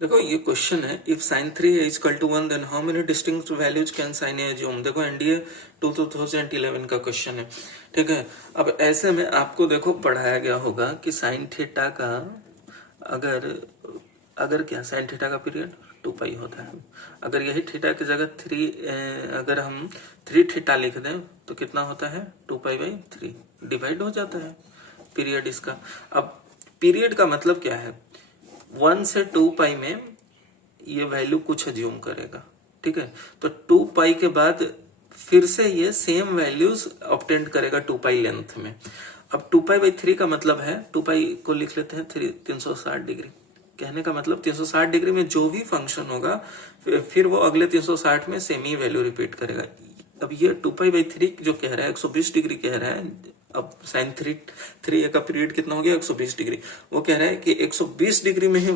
देखो ये क्वेश्चन है, if sine 3 is equal to 1 then how many distinct values can sine A assume. देखो NDA 2011 का question है, ठीक है। अब ऐसे में आपको देखो पढ़ाया गया होगा कि साइन थीटा का अगर अगर क्या साइन थीटा का पीरियड 2 पाई होता है। अगर यही थीटा की जगह 3 अगर हम 3 थीटा लिख दें तो कितना होता है 2 पाई/3 डिवाइड हो जाता है पीरियड इसका। अब पीरियड का मतलब क्या है, 1 से 2 पाई में ये वैल्यू कुछ अज्यूम करेगा, ठीक है। तो 2 पाई के बाद फिर से ये सेम वैल्यूज ऑब्टेंड करेगा 2 पाई लेंथ में। अब 2 पाई/3 का मतलब है, 2 पाई को लिख लेते हैं 360 डिग्री। कहने का मतलब 360 डिग्री में जो भी फंक्शन होगा फिर वो अगले 360 में सेम ही वैल्यू रिपीट करेगा। अब ये 2 पाई/3 जो कह रहा है 120 डिग्री कह रहा है। अब साइन 3 का पीरियड कितना हो गया 120 डिग्री। वो कह रहा है कि 120 डिग्री में ही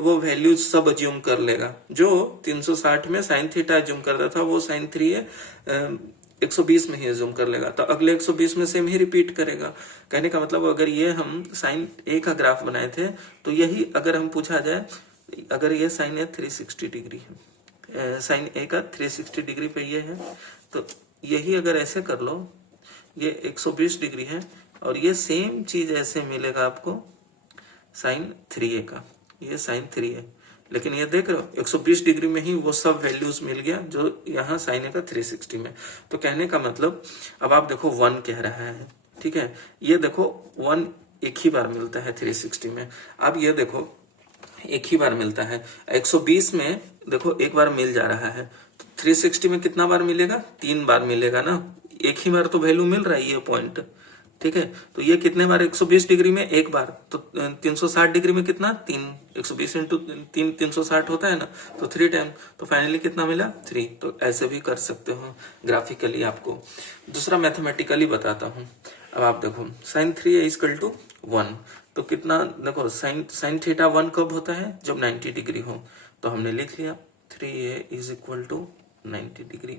वो वैल्यूज सब अज्यूम कर लेगा। जो 360 में साइन थीटा अज्यूम करता था वो साइन 3 120 में ही अज्यूम कर लेगा। तो अगले 120 में सेम ही रिपीट करेगा। कहने का मतलब अगर ये हम साइन ए का ग्राफ बनाए थे तो यही अगर हम पूछा जाए, अगर ये साइन ए 360 डिग्री है, साइन ए का 360 डिग्री पे ये है, तो यही अगर ऐसे कर लो, ये 120 डिग्री है और ये सेम चीज ऐसे मिलेगा आपको साइन 3a का। ये साइन 3 है, लेकिन ये देख रहे हो 120 डिग्री में ही वो सब वैल्यूज मिल गया जो यहाँ साइन ए का 360 में। तो कहने का मतलब अब आप देखो 1 कह रहा है, ठीक है। ये देखो 1 एक ही बार मिलता है 360 में। अब ये देखो एक ही बार मिलता है 120 में, देखो एक बार मिल जा रहा है। तो 360 में कितना बार मिलेगा, 3 बार मिलेगा ना। एक ही बार तो वैल्यू मिल रहा है ये पॉइंट, ठीक है। तो ये कितने बार 120 डिग्री में एक बार, तो 360 डिग्री में कितना 3, 120 इंटू 3 360 होता है ना, तो 3 टाइम। तो फाइनली कितना मिला 3। तो ऐसे भी कर सकते हो ग्राफिकली। आपको दूसरा मैथमेटिकली बताता हूँ। अब आप देखो साइन 3 इज इक्वल टू 1, तो कितना देखो साइन थीटा 1 कब होता है, जब 90 डिग्री हो। तो हमने लिख लिया 3a is equal to 90 degree.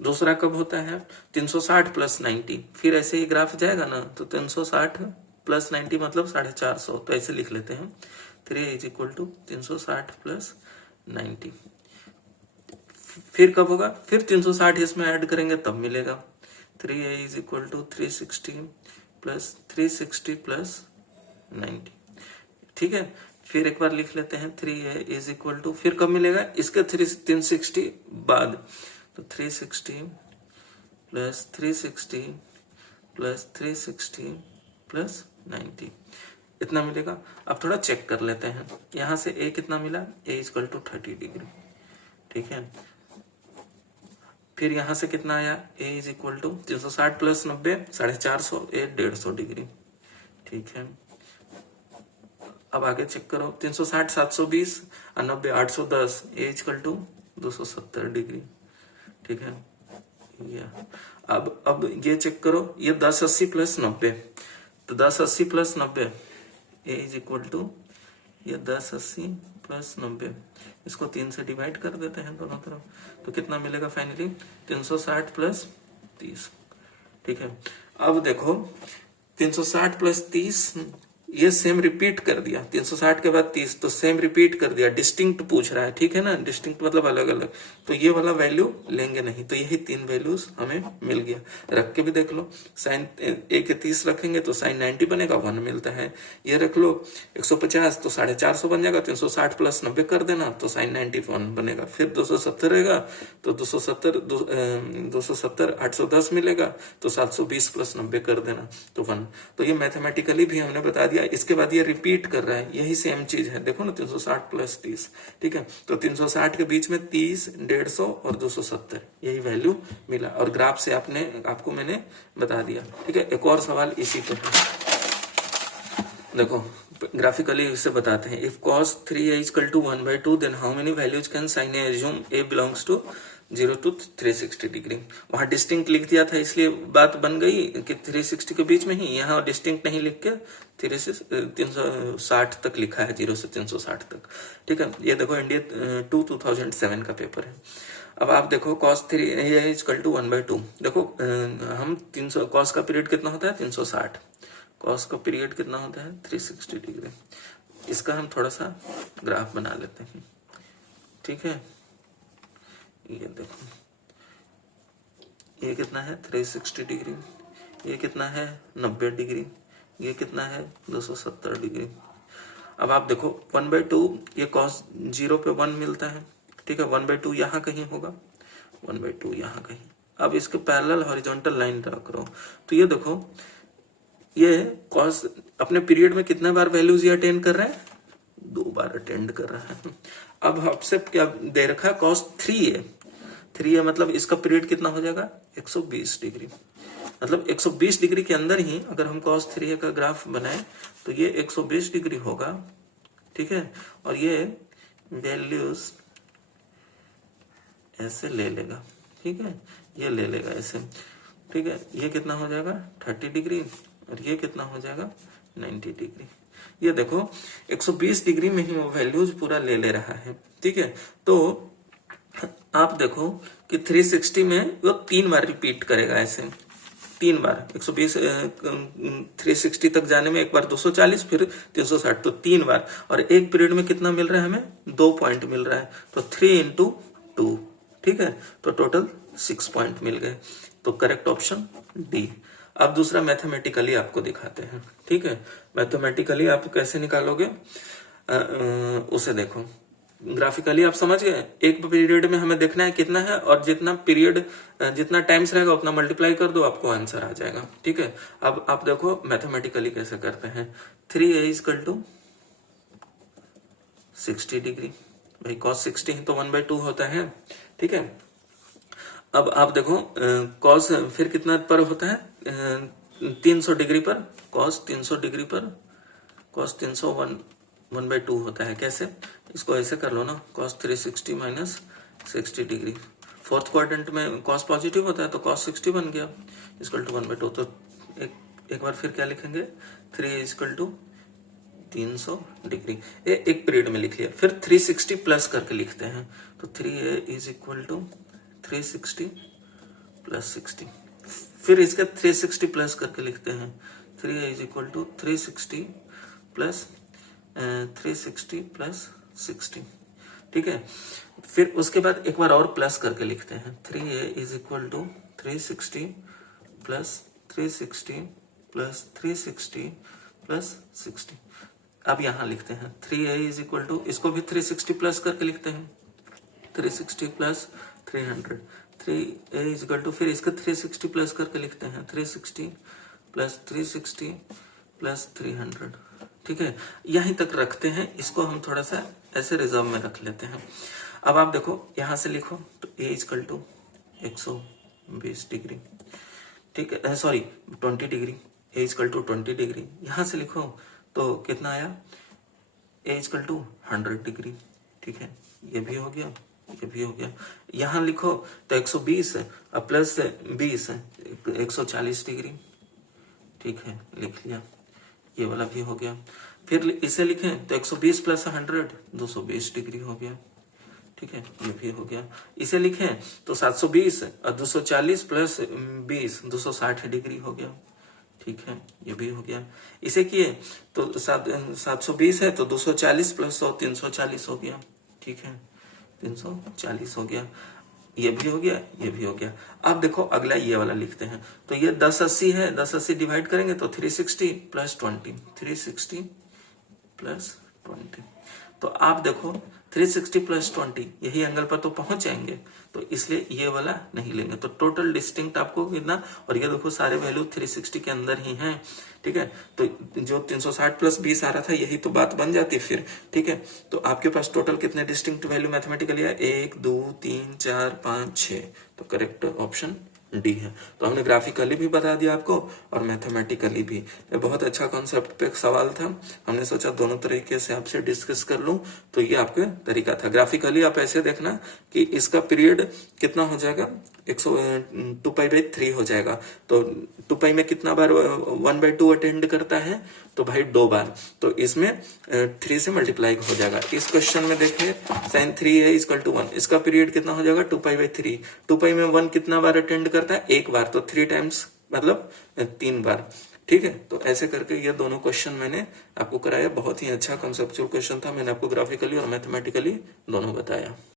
दूसरा कब होता है 360 प्लस 90, फिर ऐसे ही ग्राफ जाएगा ना, तो 360 प्लस 90 मतलब 450। तो ऐसे लिख लेते हैं 3a is equal to 360 plus 90। फिर कब होगा, फिर 360 इसमें ऐड करेंगे तब मिलेगा 3a is equal to 360 plus 90, ठीक है। फिर एक बार लिख लेते हैं 3a इज इक्वल टू, फिर कब मिलेगा इसके 360 बाद, तो 360 प्लस 360 प्लस 360 प्लस 90 इतना मिलेगा। अब थोड़ा चेक कर लेते हैं, यहां से a कितना मिला, a is equal to 30 degree, ठीक है। फिर यहां से कितना आया, a is equal to 360 plus 90 450, a 150 degree, ठीक है। अब आगे चेक करो 360 720 और 90 810, a इक्वल टू 270 डिग्री, ठीक है। अब ये चेक करो, ये 1080 प्लस 90, तो 1080 plus 90 a is equal to ये 1080 प्लस 90, इसको 3 से डिवाइड कर देते हैं दोनों तरफ, तो कितना मिलेगा फाइनली 360 प्लस 30, ठीक है। अब देखो 360 प्लस 30 ये सेम रिपीट कर दिया, 360 के बाद 30, तो सेम रिपीट कर दिया। डिस्टिंक्ट पूछ रहा है, ठीक है ना, डिस्टिंक्ट मतलब अलग अलग। तो ये वाला वैल्यू लेंगे नहीं, तो यही 3 वैल्यूज हमें मिल गया। रख के भी देख लो, साइन ए के 30 रखेंगे तो साइन 90 बनेगा, 1 मिलता है। ये रख लो 150 तो 450 बन जाएगा, 360 प्लस 90 कर देना तो साइन 91 बनेगा। फिर 270 रहेगा तो 270 810 मिलेगा, तो 720 प्लस 90 कर देना तो 1। तो ये मैथमेटिकली भी हमने बता दिया। इसके बाद ये रिपीट कर रहा है, यही सेम चीज है, देखो ना 360 प्लस 30, ठीक है। तो 360 के बीच में 30 150 और 270 यही वैल्यू मिला, और ग्राफ से आपको मैंने बता दिया, ठीक है। एक और सवाल इसी पे है, देखो ग्राफिकली इसे बताते हैं। If cos 3a equal to 1/2 then how many values can sine A assume a belongs to 0 to 360 degree. वहां डिस्टिंक्ट लिख दिया था इसलिए बात बन गई कि 360 के बीच में ही, यहाँ डिस्टिंक्ट नहीं लिख के 360 तक लिखा है, 0 से 360 तक, ठीक है। ये देखो इंडिया 2007 का पेपर है। अब आप देखो cos 3a इक्वल टू 1/2, देखो हम 300 cos का पीरियड कितना होता है 360, cos का पीरियड कितना होता है 360 डिग्री। इसका हम थोड़ा सा ग्राफ बना लेते हैं, ठीक है। ये देखो, ये कितना है 360 डिग्री, ये कितना है 90 डिग्री, ये कितना है 270 डिग्री। अब आप देखो 1/2, ये cos 0 पे 1 मिलता है, ठीक है। 1/2 यहाँ कहीं होगा, 1/2 यहाँ कहीं। अब इसके पैरेलल हॉरिजॉन्टल लाइन ड्रा करो, तो ये देखो, ये cos अपने पीरियड में कितने बार वैल्यूज ये अटेंड कर रहा है, 2 बार अटेंड कर रहा है। अब आपसे क्या दे रखा है, cos 3 है, 3 है मतलब इसका पीरियड कितना हो जाएगा 120 डिग्री। मतलब 120 डिग्री के अंदर ही अगर हम cos 3 का ग्राफ बनाए तो ये 120 डिग्री होगा, ठीक है। और ये वैल्यूज ऐसे ले लेगा, ठीक है, ये ले लेगा ऐसे, ठीक है। ये कितना हो जाएगा 30 डिग्री और ये कितना हो जाएगा 90 डिग्री। ये देखो 120 डिग्री में ही वो वैल्यूज पूरा ले ले रहा है, ठीक है। तो आप देखो कि 360 में वो 3 बार रिपीट करेगा ऐसे, 3 बार 120 360 तक जाने में एक बार 240 फिर 360, तो 3 बार। और एक पीरियड में कितना मिल रहा है हमें, 2 पॉइंट मिल रहा है, तो 3 × 2, ठीक है। तो टोटल 6 पॉइंट मिल गए, तो करेक्ट ऑप्शन डी। अब दूसरा मैथमेटिकली आपको दिखाते हैं, ठीक है। मैथमेटिकली आप कैसे निकालोगे उसे देखो। ग्राफिकली आप समझ गए, एक पीरियड में हमें देखना है कितना है, और जितना पीरियड जितना टाइम्स रहेगा उतना मल्टीप्लाई कर दो, आपको आंसर आ जाएगा, ठीक है। अब आप देखो मैथमेटिकली कैसे करते हैं। 3a = 60 डिग्री, भाई cos 60 ही तो 1/2 होता है, ठीक है। अब आप देखो cos फिर कितना पर होता है 300 डिग्री पर, cos 300 डिग्री पर cos 300 1/2 होता है। कैसे, इसको ऐसे कर लो ना, cos 360 - 60 डिग्री। फोर्थ क्वाड्रेंट में cos पॉजिटिव होता है तो cos 60 बन गया = 1/2। तो एक बार फिर क्या लिखेंगे, 3 = 300 डिग्री, ये एक पीरियड में लिख लिया। फिर 360 प्लस करके लिखते हैं, तो 3a = 360 + 60। फिर इसका 360 प्लस करके लिखते हैं, 3a = 360 + 360 + 60, ठीक है। फिर उसके बाद एक बार और प्लस करके लिखते हैं, 3a = 360 + 360 + 360 + 60। अब यहां लिखते हैं 3a = इसको भी 360 प्लस करके लिखते हैं, 360 + 300। 3a = फिर इसका 360 प्लस करके लिखते हैं, 360 + 360 + 300, ठीक है। यहीं तक रखते हैं, इसको हम थोड़ा सा ऐसे रिजर्व में रख लेते हैं। अब आप देखो यहां से लिखो, तो a = 120 डिग्री, ठीक है, सॉरी 20 डिग्री, a = 20 डिग्री। यहां से लिखो तो कितना आया, a = 100 डिग्री, ठीक है। ये भी हो गया, ये भी हो गया। यहां लिखो तो 120 प्लस 20 140 डिग्री, ठीक है, लिख लिया, ये वाला भी हो गया। फिर इसे लिखें तो 120 + 100 220 डिग्री हो गया, ठीक है, ये भी हो गया। इसे लिखें तो 720 और 240 + 20 260 डिग्री हो गया, ठीक है, ये भी हो गया। इसे किए तो 720 है तो 240 + 100 340 हो गया, ठीक है, 340 हो गया। ये भी हो गया, ये भी हो गया। अब देखो अगला ये वाला लिखते हैं, तो ये 1080 है, 1080 डिवाइड करेंगे तो 360 + 20, 360 + 20। तो आप देखो 360 + 20 यही एंगल पर तो पहुंच जाएंगे, तो इसलिए ये वाला नहीं लेंगे। तो टोटल डिस्टिंक्ट आपको कितना, और ये देखो सारे वैल्यू 360 के अंदर ही हैं, ठीक है। तो जो 360 + 20 आ रहा था यही तो बात बन जाती फिर, ठीक है। तो आपके पास टोटल कितने डिस्टिंक्ट वैल्यू मैथमेटिकली है, 1 2 3 4 5 6, तो करेक्ट ऑप्शन डी है। तो हमने ग्राफिकली भी बता दिया आपको और मैथमेटिकली भी। ये बहुत अच्छा कॉन्सेप्ट पे सवाल था, हमने सोचा दोनों तरीके से आपसे डिस्कस कर लूं, तो ये आपका तरीका था। ग्राफिकली आप ऐसे देखना कि इसका पीरियड कितना हो जाएगा, 2π/3 हो जाएगा। तो 2π में कितना बार 1/2 अटेंड करता है, तो भाई 2 बार, तो इसमें 3 से मल्टीप्लाई हो जाएगा। इस क्वेश्चन में देखिए sin 3a = 1, इसका पीरियड कितना हो जाएगा 2π/3। 2π में 1 कितना बार अटेंड करता है, 1 बार, तो 3 टाइम्स मतलब 3 बार, ठीक है, तो ऐसे करके ये दोनों क्वेश्चन मैंने आपको कराया। बहुत ही अच्छा कंसेप्चुअल क्वेश्चन था, मैंने आपको ग्राफिकली और मैथमेटिकली दोनों बताया।